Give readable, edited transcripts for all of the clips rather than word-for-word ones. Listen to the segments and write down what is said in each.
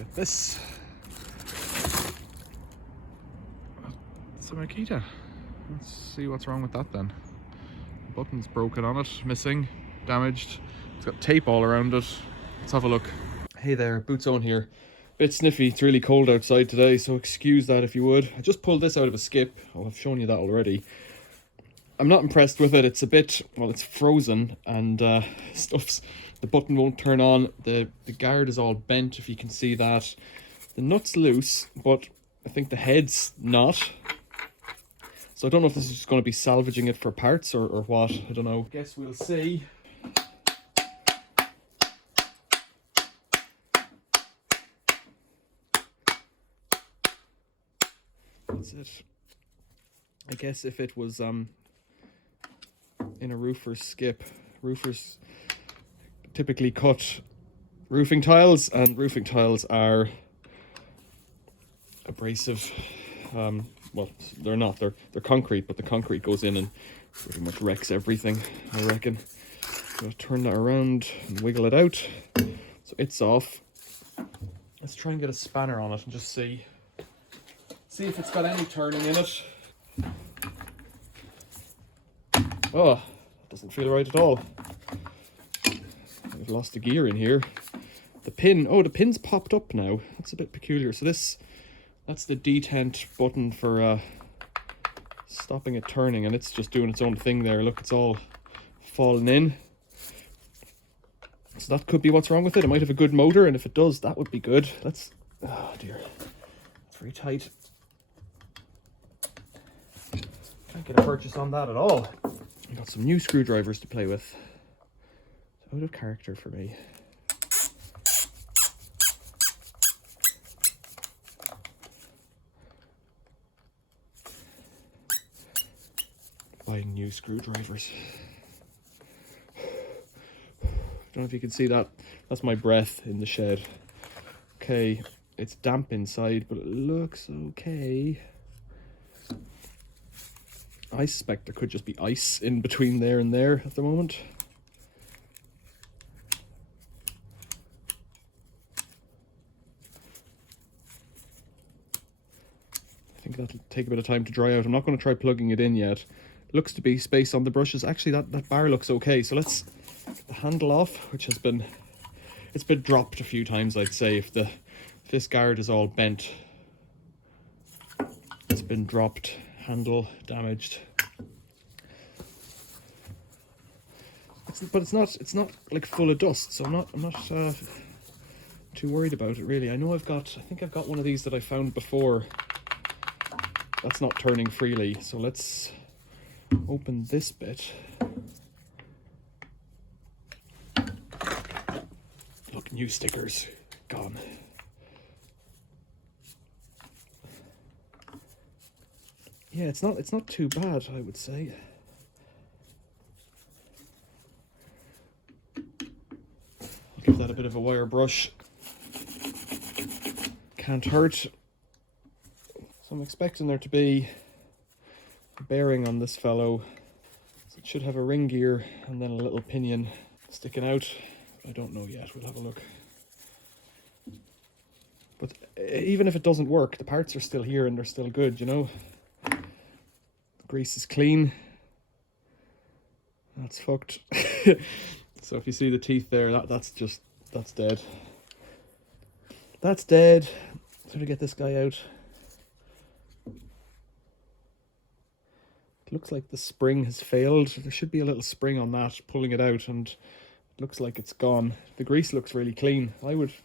Get this. It's a Makita. Let's see what's wrong with that then. The button's broken on it, missing, damaged. It's got tape all around it. Let's have a look. Hey there, Boots On here. Bit sniffy, it's really cold outside today, so excuse that if you would. I just pulled this out of a skip. I've shown you that already. I'm not impressed with it. It's a bit, well, it's frozen and the button won't turn on. The guard is all bent, if you can see that. The nut's loose, but I think the head's not. So I don't know if this is just going to be salvaging it for parts or what. I don't know. I guess we'll see. That's it. I guess if it was in a roofer's skip, roofers typically cut roofing tiles, and roofing tiles are abrasive. Well, they're not. They're concrete, but the concrete goes in and pretty much wrecks everything, I reckon. I'm gonna turn that around and wiggle it out. So it's off. Let's try and get a spanner on it and just see if it's got any turning in it. Oh, doesn't feel right at all. I've lost the gear in here. The pin, oh, the pin's popped up now. That's a bit peculiar. So that's the detent button for stopping it turning, and it's just doing its own thing there. Look, it's all fallen in. So that could be what's wrong with it. It might have a good motor, and if it does, that would be good. Let's, oh dear, it's very tight. Can't get a purchase on that at all. I got some new screwdrivers to play with. It's out of character for me. Buying new screwdrivers. Don't know if you can see that. That's my breath in the shed. Okay, it's damp inside, but it looks okay. I suspect there could just be ice in between there and there at the moment. I think that'll take a bit of time to dry out. I'm not going to try plugging it in yet. Looks to be space on the brushes. Actually, that bar looks okay. So let's get the handle off, which has been, it's been dropped a few times, I'd say. If this guard is all bent, it's been dropped. Handle damaged. But it's not like full of dust, so I'm not too worried about it really. I think I've got one of these that I found before. That's not turning freely, so let's open this bit. Look, new stickers gone. Yeah, it's not too bad, I would say. I'll give that a bit of a wire brush. Can't hurt. So I'm expecting there to be a bearing on this fellow. So it should have a ring gear and then a little pinion sticking out. I don't know yet, we'll have a look. But even if it doesn't work, the parts are still here and they're still good, you know? Grease is clean. That's fucked. So if you see the teeth there, that's dead. That's dead. So to get this guy out. It looks like the spring has failed. There should be a little spring on that pulling it out, and it looks like it's gone. The grease looks really clean. If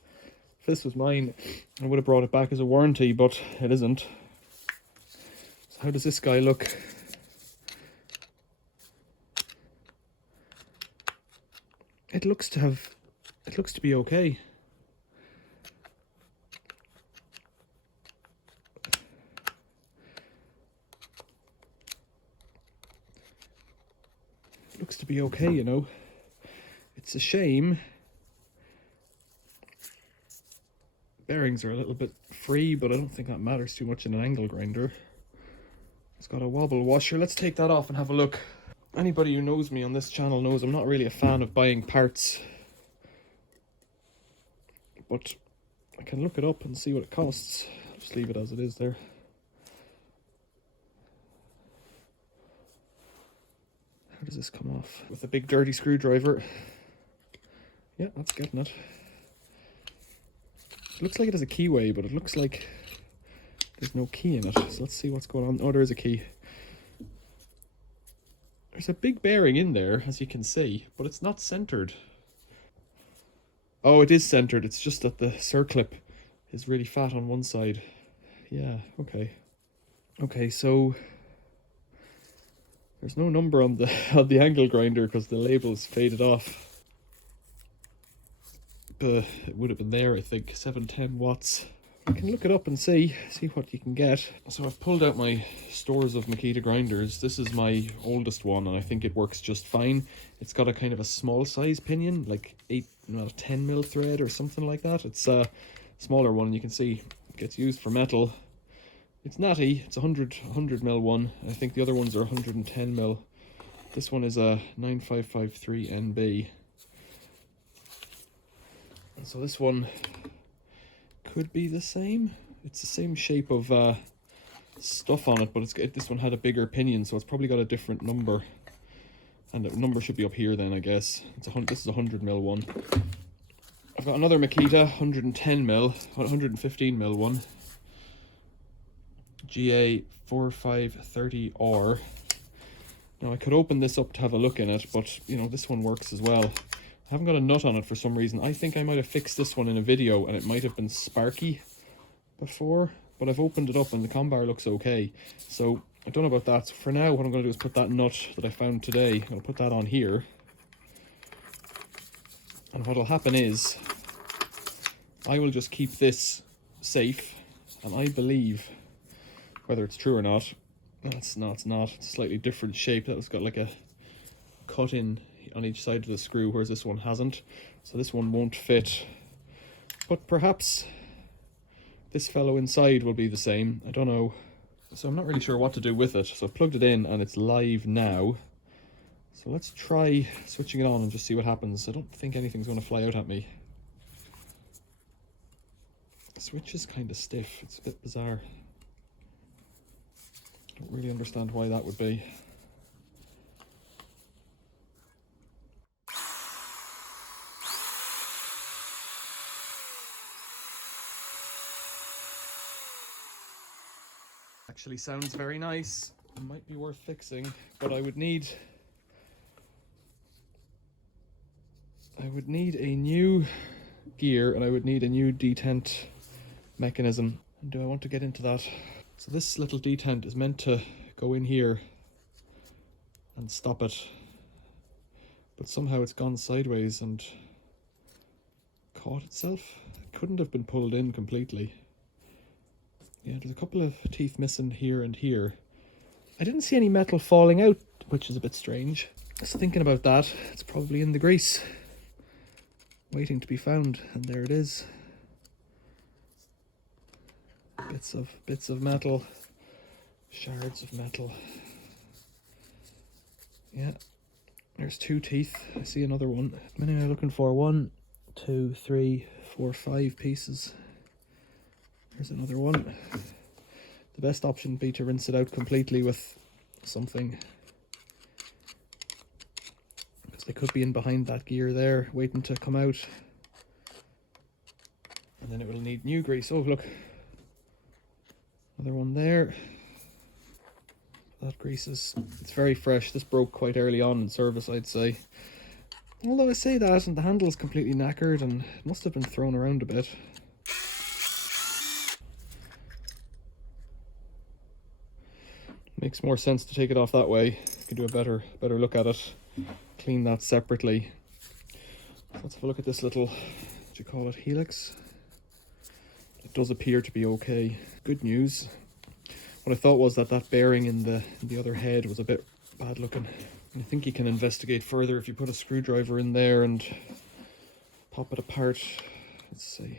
this was mine, I would have brought it back as a warranty, but it isn't. So how does this guy look? It looks to be okay. It looks to be okay, you know. It's a shame. Bearings are a little bit free, but I don't think that matters too much in an angle grinder. It's got a wobble washer. Let's take that off and have a look. Anybody who knows me on this channel knows I'm not really a fan of buying parts. But I can look it up and see what it costs. Just leave it as it is there. How does this come off? With a big dirty screwdriver. Yeah, that's getting it. It looks like it has a keyway, but it looks like there's no key in it. So let's see what's going on. Oh, there is a key. There's a big bearing in there, as you can see, but it's not centered. Oh, it is centered. It's just that the circlip is really fat on one side. Yeah, okay. Okay, so there's no number on the angle grinder because the label's faded off. But it would have been there, I think. 710 watts. You can look it up and see what you can get. So I've pulled out my stores of Makita grinders. This is my oldest one, and I think it works just fine. It's got a kind of a small size pinion, like 10 mil thread or something like that. It's a smaller one. You can see it gets used for metal. It's natty. It's a 100 mil one. I think the other ones are 110 mil. This one is a 9553 NB. So this one could be the same. It's the same shape of stuff on it, but this one had a bigger pinion, so it's probably got a different number. And the number should be up here then, I guess. This is a 100 mil one. I've got another Makita 110 mil, 115 mil one. GA4530R. Now I could open this up to have a look in it, but you know, this one works as well. I haven't got a nut on it for some reason. I think I might have fixed this one in a video and it might have been sparky before, but I've opened it up and the combar looks okay. So I don't know about that. So for now, what I'm going to do is put that nut that I found today, I'm going to put that on here. And what'll happen is I will just keep this safe, and I believe, whether it's true or not, it's not. It's a slightly different shape. That was got like a cut in on each side of the screw, whereas this one hasn't. So this one won't fit. But perhaps this fellow inside will be the same. I don't know. So I'm not really sure what to do with it. So I've plugged it in and it's live now. So let's try switching it on and just see what happens. I don't think anything's going to fly out at me. The switch is kind of stiff. It's a bit bizarre. I don't really understand why that would be. Actually sounds very nice. It might be worth fixing, but I would need a new gear and I would need a new detent mechanism. And do I want to get into that? So this little detent is meant to go in here and stop it, but somehow it's gone sideways and caught itself. It couldn't have been pulled in completely. Yeah, there's a couple of teeth missing here and here. I didn't see any metal falling out, which is a bit strange. Just thinking about that, it's probably in the grease, waiting to be found, and there it is. Bits of metal, shards of metal. Yeah, there's two teeth. I see another one. How many am I looking for? 1, 2, 3, 4, 5 pieces. There's another one. The best option would be to rinse it out completely with something, because they could be in behind that gear there, waiting to come out. And then it will need new grease. Oh, look. Another one there. That grease it's very fresh. This broke quite early on in service, I'd say. Although I say that, and the handle's completely knackered and it must have been thrown around a bit. Makes more sense to take it off that way. You can do a better look at it. Clean that separately. So let's have a look at this little, what do you call it, helix? It does appear to be okay. Good news. What I thought was that bearing in the other head was a bit bad looking. I think you can investigate further if you put a screwdriver in there and pop it apart. Let's see.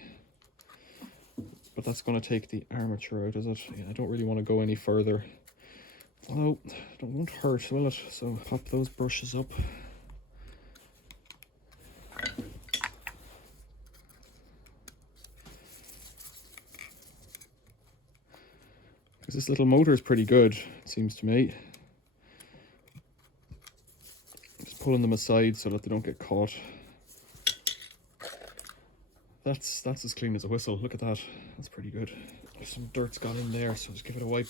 But that's going to take the armature out, is it? Yeah, I don't really want to go any further. Although, it won't hurt, will it? So pop those brushes up. this little motor is pretty good, it seems to me. Just pulling them aside so that they don't get caught. That's as clean as a whistle. Look at that. That's pretty good. There's some dirt's gone in there, so just give it a wipe.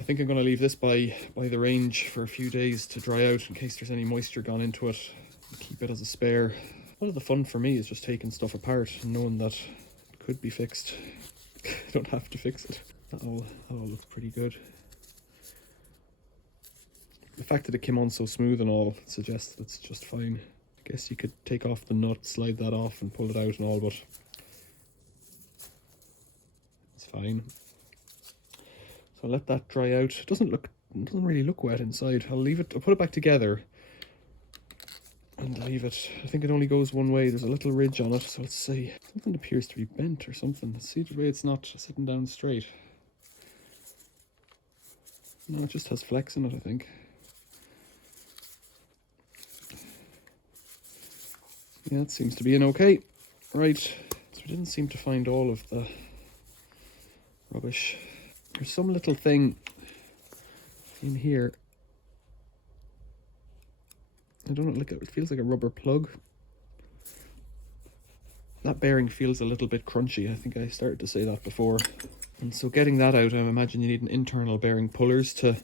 I think I'm going to leave this by the range for a few days to dry out in case there's any moisture gone into it. Keep it as a spare. One of the fun for me is just taking stuff apart and knowing that it could be fixed. I don't have to fix it. That all looks pretty good. The fact that it came on so smooth and all suggests that it's just fine. I guess you could take off the nut, slide that off and pull it out and all, but it's fine. So I'll let that dry out. It doesn't really look wet inside. I'll leave it, I'll put it back together and leave it. I think it only goes one way. There's a little ridge on it, so let's see. Something appears to be bent or something. Let's see the way it's not sitting down straight. No, it just has flex in it, I think. Yeah, it seems to be an okay. Right, so we didn't seem to find all of the rubbish. There's some little thing in here. I don't know, like it feels like a rubber plug. That bearing feels a little bit crunchy. I think I started to say that before. And so getting that out, I imagine you need an internal bearing pullers to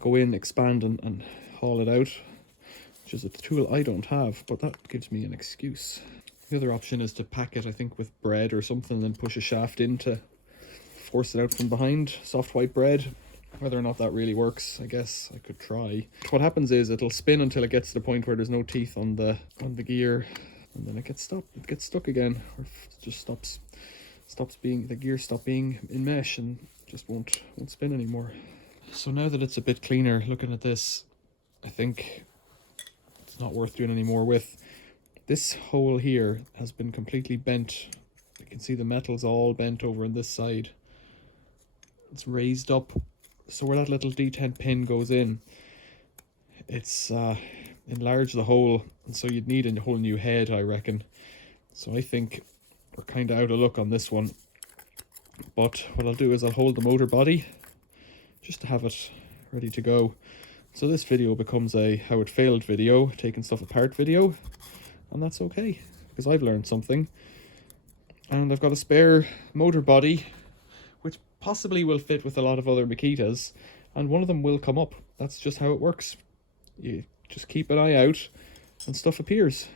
go in, expand and haul it out, which is a tool I don't have, but that gives me an excuse. The other option is to pack it, I think, with bread or something, and then push a shaft in to force it out from behind, soft white bread. Whether or not that really works, I guess I could try. What happens is it'll spin until it gets to the point where there's no teeth on the gear, and then it gets stuck again, or it just stops being, the gears stop being in mesh and just won't spin anymore. So now that it's a bit cleaner, looking at this, I think it's not worth doing any more with. This hole here has been completely bent. You can see the metal's all bent over on this side. It's raised up, so where that little D10 pin goes in, it's enlarged the hole, and so you'd need a whole new head, I reckon. So I think we're kind of out of luck on this one, but what I'll do is I'll hold the motor body just to have it ready to go. So this video becomes a how it failed video, taking stuff apart video, and that's okay because I've learned something. And I've got a spare motor body which possibly will fit with a lot of other Makitas, and one of them will come up. That's just how it works. You just keep an eye out and stuff appears.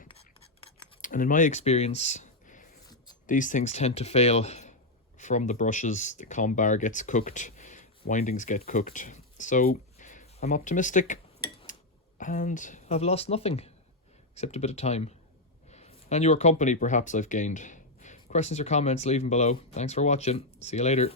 And in my experience, these things tend to fail from the brushes. The com bar gets cooked, windings get cooked. So I'm optimistic, and I've lost nothing except a bit of time. And your company perhaps I've gained. Questions or comments, leave them below. Thanks for watching. See you later.